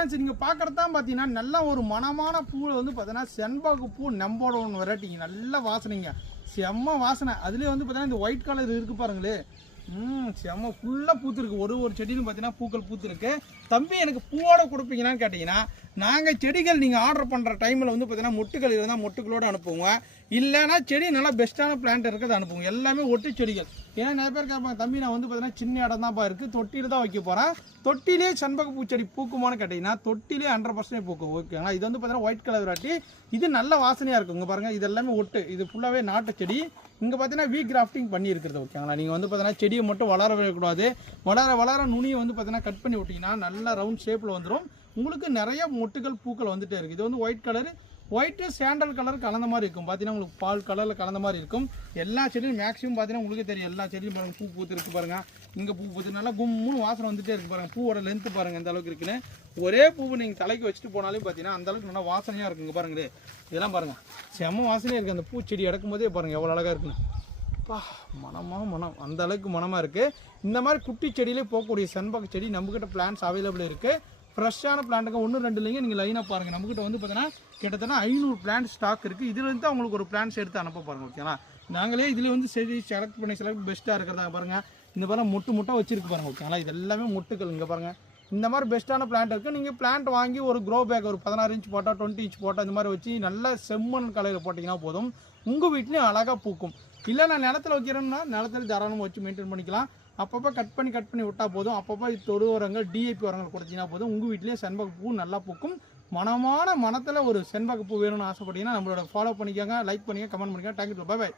நீங்க பாக்குறதான் பாத்தீங்கன்னா நல்ல ஒரு மனமான பூவில் வந்து பாத்தீங்கன்னா செண்பக பூ நம்போட ஒன்று வெரைட்டிங்க, நல்ல வாசனைங்க, செம்ம வாசனை. அதுலேயே வந்து பாத்தீங்கன்னா இந்த ஒயிட் கலர் இருக்கு பாருங்களே, செம்ம ஃபுல்லாக பூத்துருக்கு. ஒரு செடியிலும் பார்த்தீங்கன்னா பூக்கள் பூத்துருக்கு. தம்பி எனக்கு பூவோட கொடுப்பீங்களான்னு கேட்டிங்கன்னா, நாங்கள் செடிகள் நீங்கள் ஆர்டர் பண்ணுற டைமில் வந்து பார்த்தீங்கன்னா மொட்டுகள் இருந்தால் மொட்டுகளோடு அனுப்புவோங்க, இல்லைனா செடி நல்லா பெஸ்ட்டான பிளான்ட் இருக்கிறது அனுப்புவோங்க. எல்லாமே ஒட்டு செடிகள். ஏன்னா நிறைய பேர் கேட்பாங்க, தம்பி நான் வந்து பார்த்தீங்கன்னா சின்ன இடம் தான்ப்பா இருக்குது, தொட்டியில் தான் வைக்க போகிறேன், தொட்டிலே செண்பக பூச்செடி பூக்குமான்னு கேட்டிங்கன்னா தொட்டிலே 100% பூக்கும். ஓகேங்களா, இது வந்து பார்த்தீங்கன்னா ஒயிட் கலர் வெரைட்டி, இது நல்ல வாசனையாக இருக்கும். இங்கே பாருங்கள், இது எல்லாமே ஒட்டு, இது ஃபுல்லாகவே நாட்டு செடி. இங்கே பார்த்தீங்கன்னா வீ கிராஃப்டிங் பண்ணி இருக்கிறது. ஓகேங்களா, நீங்கள் வந்து பார்த்தீங்கன்னா செடியை மட்டும் வளர வைக்கக்கூடாது, வளர நுனியை வந்து பார்த்தீங்கன்னா கட் பண்ணி விட்டிங்கன்னா நல்லா ரவுண்ட் ஷேப்பில் வந்துடும். உங்களுக்கு நிறைய மொட்டுகள் பூக்கள் வந்துட்டே இருக்குது. இது வந்து white colour, white sandal colour கலந்த மாதிரி இருக்கும். பார்த்தீங்கன்னா உங்களுக்கு பால் கலரில் கலந்த மாதிரி இருக்கும். எல்லா செடியும் மேக்ஸிமம் பார்த்தீங்கன்னா உங்களுக்கே தெரியும், எல்லா செடியும் பாருங்கள் பூ பூத்து இருக்குது பாருங்கள். இங்கே பூ பூத்து நல்லா கும்முன்னு வாசனை வந்துகிட்டே இருக்குது பாருங்கள். பூவோட லென்த்து பாருங்கள் எந்த அளவுக்கு இருக்குன்னு. ஒரே பூவை நீங்கள் தலைக்கு வச்சுட்டு போனாலே பார்த்தீங்கன்னா அந்தளவுக்கு நல்லா வாசனையாக இருக்குங்க பாருங்களே. இதெல்லாம் பாருங்கள் செம்ம வாசனையாக இருக்குது. அந்த பூச்செடி இறக்கும் போதே பாருங்கள் எவ்வளோ அழகாக இருக்குன்னு. மனம் அந்த அளவுக்கு மனமாக இருக்குது. இந்த மாதிரி குட்டி செடியிலே போகக்கூடிய செண்பக செடி நம்மக்கிட்ட பிளான்ஸ் அவைலபிள் இருக்குது. ஃப்ரெஷ்ஷான பிளான்ட்டுங்க 1-2 இல்லைங்க, நீங்கள் லைனாக பாருங்கள். நம்மக்கிட்ட வந்து பார்த்தீங்கன்னா கிட்டத்தட்ட 500 பிளான்ட் ஸ்டாக் இருக்குது. இதுலேருந்து தான் உங்களுக்கு ஒரு பிளான்ஸ் எடுத்து அனுப்ப பாருங்கள். ஓகேங்களா, நாங்களே இதில் வந்து செடி செலக்ட் பெஸ்ட்டாக இருக்கிறதா பாருங்கள். இந்த பாருங்கள் மொட்டு வச்சுருக்கு பாருங்கள். ஓகேங்களா, இது எல்லாமே மொட்டுக்கள். இங்கே பாருங்கள், இந்த மாதிரி பெஸ்ட்டான பிளான்ட் இருக்குது. நீங்கள் பிளான்ட் வாங்கி ஒரு க்ரோ பேக் ஒரு 16 இன்ச் போட்டால் 20 இன்ச் போட்டால் இந்த மாதிரி வச்சு நல்ல செம்மண் கலையில் போட்டிங்கன்னா போதும், உங்கள் வீட்லேயும் அழகாக பூக்கும். இல்லை நான் நிலத்தில் வைக்கிறேன்னா நிலத்தில் தாராளமாக வச்சு மெயின்டைன் பண்ணிக்கலாம். அப்பப்போ கட் பண்ணி விட்டால் போதும். அப்பப்போ தொடு உரங்கள் டிஏபி உரங்கள் கொடுத்தீங்கன்னா போதும், உங்கள் வீட்லேயே செண்பக பூ நல்லா பூக்கும். மனத்தில் ஒரு செண்பக பூ வேணும்னு ஆசைப்பட்டீங்கன்னா நம்மளோட ஃபாலோ பண்ணிக்கோங்க, லைக் பண்ணிக்கோங்க, கமெண்ட் பண்ணிக்கோங்க. Thank you, bye by.